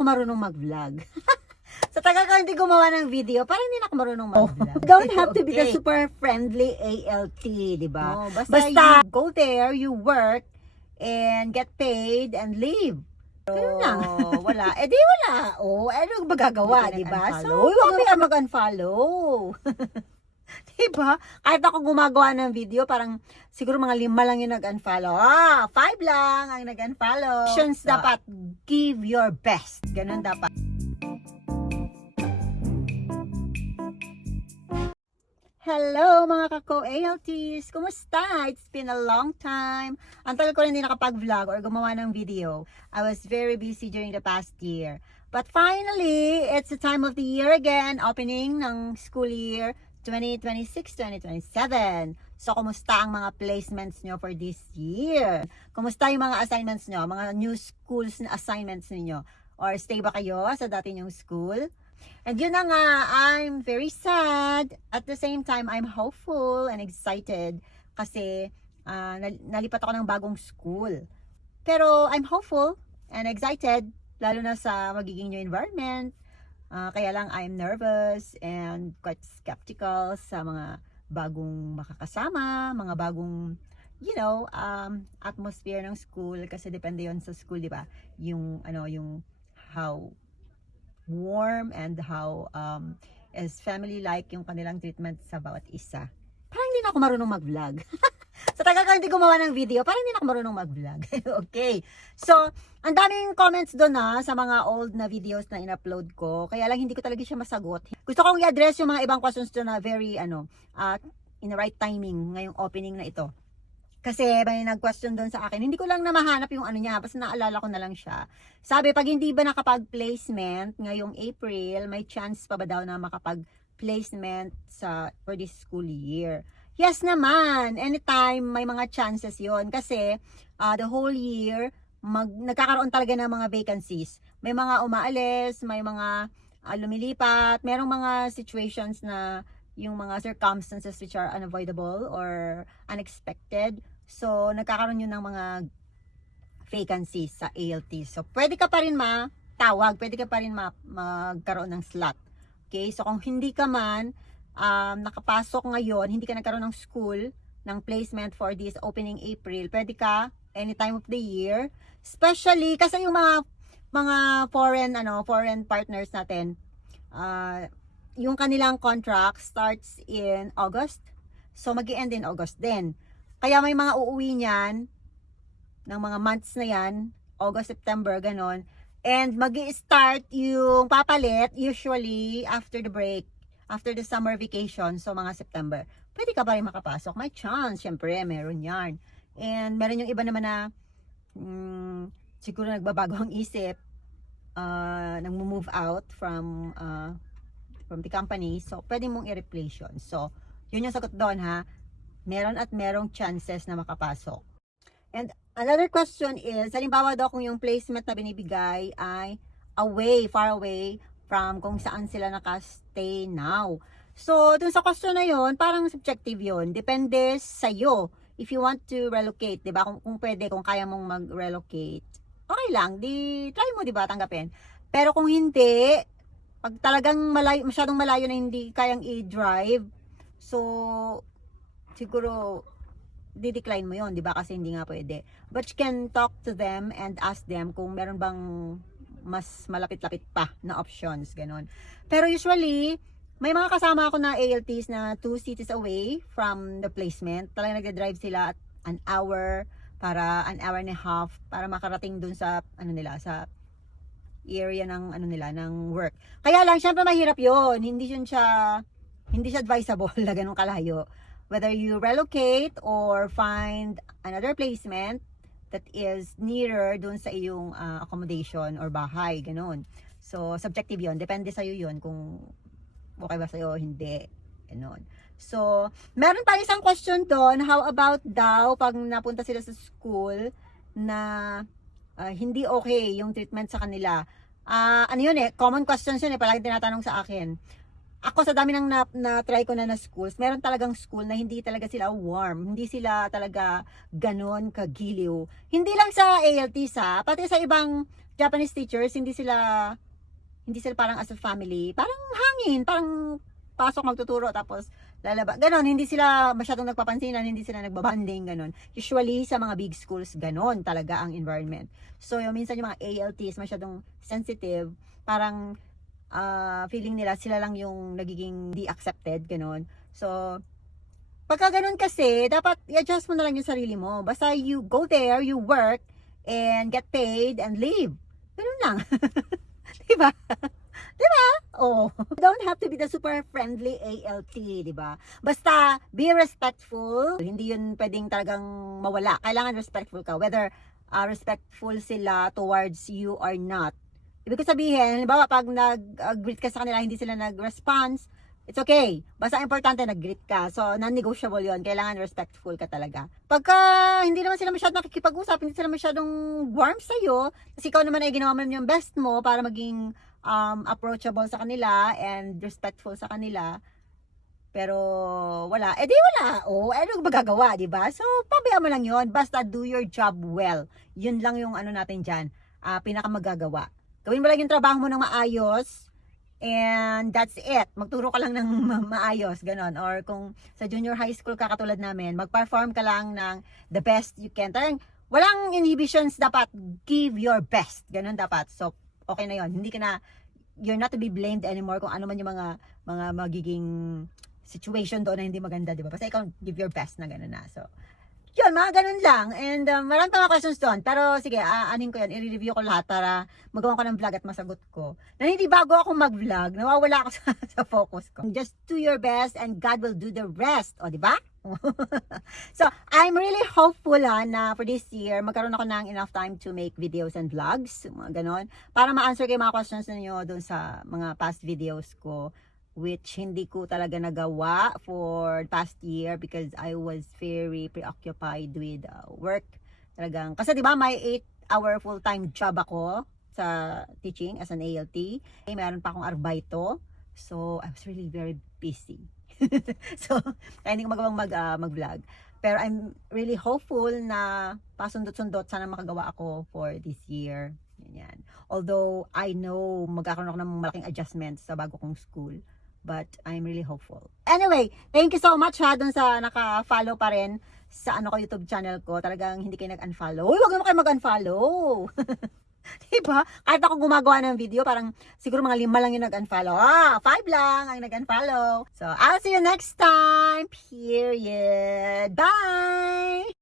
ako marunong mag-vlog. Sa tagal ko hindi gumawa ng video, parang hindi na ako marunong mag-vlog. Don't have to be the super friendly ALT, di ba? Basta you go there, you work, and get paid, and leave. Ganun lang. Wala. Eh di wala. Ano magagawa, di ba? So, huwag ka mag-unfollow. Diba? Kahit ako gumagawa ng video, parang siguro mga 5 lang yung nag-unfollow. 5 lang ang nag-unfollow. Actions dapat, give your best. Ganun dapat. Hello mga kako-ALTs! Kumusta? It's been a long time. Ang tagal ko rin hindi nakapag-vlog or gumawa ng video. I was very busy during the past year. But finally, it's the time of the year again. Opening ng school year 2026-2027. So, kumusta ang mga placements nyo for this year? Kumusta yung mga assignments nyo? Mga new schools na assignments ninyo? Or stay ba kayo sa dati nyong school? And yun na nga, I'm very sad. At the same time, I'm hopeful and excited kasi nalipat ako ng bagong school. Pero I'm hopeful and excited, lalo na sa magiging new environment. Kaya lang I'm nervous and quite skeptical sa mga bagong makakasama, mga bagong, atmosphere ng school. Kasi depende yon sa school, di ba? Yung how warm and how is family-like yung kanilang treatment sa bawat isa. Parang hindi na ako marunong mag-vlog. Sa tagal ko hindi gumawa ng video, parang hindi na ako marunong mag-vlog. Okay. So, ang daming comments doon sa mga old na videos na in-upload ko. Kaya lang hindi ko talaga siya masagot. Gusto kong i-address yung mga ibang questions doon na very, in the right timing ngayong opening na ito. Kasi may nag-question doon sa akin, hindi ko lang na mahanap yung niya, basta naalala ko na lang siya. Sabi, pag hindi ba nakapag-placement ngayong April, may chance pa ba daw na makapag-placement for this school year? Yes naman, anytime may mga chances yon kasi the whole year, nagkakaroon talaga ng mga vacancies. May mga umaalis, may mga lumilipat, merong mga situations na yung mga circumstances which are unavoidable or unexpected. So, nagkakaroon yun ng mga vacancies sa ALT. So, pwede ka pa rin matawag, pwede ka pa rin magkaroon ng slot. Okay? So, kung hindi ka man nakapasok ngayon, hindi ka nagkaroon ng school, ng placement for this opening April, pwede ka any time of the year. Especially, kasi yung mga foreign partners natin, yung kanilang contract starts in August. So, mag-i-end in August din. Kaya may mga uuwi niyan ng mga months na yan, August, September, ganon. And mag-i-start yung papalit usually after the break, after the summer vacation, so mga September. Pwede ka pa rin makapasok. May chance, syempre, meron yan. And meron yung iba naman na siguro nagbabago ang isip, nang-move out from the company, so pwede mong i-replace yun. So, yun yung sagot doon merong chances na makapasok. And another question is, halimbawa daw kung yung placement na binibigay ay far away from kung saan sila nakastay now. So, dun sa question na yun, parang subjective yun. Depende sa'yo. If you want to relocate, diba? Kung pwede, kung kaya mong mag-relocate, okay lang, try mo, diba, tanggapin. Pero kung hindi, pag talagang masyadong malayo na hindi kayang i-drive, so siguro di-decline mo yon, di ba? Kasi hindi nga pwede. But you can talk to them and ask them kung meron bang mas malapit-lapit pa na options, ganun. Pero usually, may mga kasama ako na ALTs na 2 cities away from the placement. Talagang nagde-drive sila at an hour and a half para makarating dun sa sa area ng ng work. Kaya lang syempre mahirap 'yon. Hindi siya advisable na ganun kalayo. Whether you relocate or find another placement that is nearer dun sa iyong accommodation or bahay, ganun. So subjective 'yon. Depende sa iyo 'yon kung okay ba sa iyo o hindi. Ganun. So, meron pa isang question doon, how about daw pag napunta sila sa school na hindi okay yung treatment sa kanila. Common questions yun palagi tinatanong sa akin. Ako sa dami ng na-try ko na schools, meron talagang school na hindi talaga sila warm, hindi sila talaga ganon kagiliw. Hindi lang sa ALT pati sa ibang Japanese teachers, hindi sila parang as a family, parang hangin, parang pasok magtuturo tapos lalaba. Ganon, hindi sila masyadong nagpapansinan, hindi sila nagbabanding, ganon. Usually, sa mga big schools, ganon talaga ang environment. So, yung minsan yung mga ALTs masyadong sensitive, parang feeling nila sila lang yung nagiging di accepted, ganon. So, pagka ganon kasi, dapat i-adjust mo na lang yung sarili mo. Basta you go there, you work, and get paid, and leave. Ganon lang. Diba? Diba? Oh. You don't have to be the super friendly ALT, diba? Basta, be respectful. Hindi yun pwedeng talagang mawala. Kailangan respectful ka. Whether respectful sila towards you or not. Ibig sabihin, halimbawa, pag nag-greet ka sa kanila, hindi sila nag-response, it's okay. Basta importante nag-greet ka. So, non-negotiable yun. Kailangan respectful ka talaga. Pagka hindi naman sila masyadong nakikipag-usap, hindi sila masyadong warm sa'yo, kasi ikaw naman ay ginawa mo yung best mo para maging approachable sa kanila and respectful sa kanila. Pero wala. Eh di wala. Oh, ano magagawa, di ba? So, pabayaan mo lang yun. Basta do your job well. Yun lang yung ano natin dyan. Pinakamagagawa. Gawin mo lang yung trabaho mo ng maayos. And that's it. Magturo ka lang ng maayos, ganon. Or kung sa junior high school ka katulad namin, mag-perform ka lang ng the best you can. Talagang walang inhibitions, dapat give your best. Ganon dapat. So, okay na yon. Hindi ka na, you're not to be blamed anymore kung ano man yung mga magiging situation doon na hindi maganda, di ba? Basta ikaw give your best na ganon na. So, yun, mga ganun lang. And marami pa mga questions doon. Pero sige, anin ko yan. I-review ko lahat para magawa ko ng vlog at masagot ko. Na hindi bago ako mag-vlog, nawawala ako sa focus ko. Just do your best and God will do the rest. O, di ba? So, I'm really hopeful na for this year, magkaroon ako ng enough time to make videos and vlogs. Mga ganon. Para ma-answer kayo mga questions ninyo doon sa mga past videos ko, which hindi ko talaga nagawa for past year because I was very preoccupied with work. Talagang, kasi di ba may 8-hour full-time job ako sa teaching as an ALT. Meron pa akong arbaito. So, I was really very busy. So, kaya hindi ko magawang mag-vlog. Pero I'm really hopeful na pasundot-sundot sana makagawa ako for this year. Yan. Although, I know magkakaroon ako ng malaking adjustments sa bago kong school. But I'm really hopeful. Anyway, thank you so much dun sa naka-follow pa rin sa YouTube channel ko. Talagang hindi kayo nag-unfollow. Uy, wag naman kayo mag-unfollow. Diba? Kahit ako gumagawa ng video, parang siguro mga 5 lang yung nag-unfollow. 5 lang ang nag-unfollow. So, I'll see you next time. Period. Bye!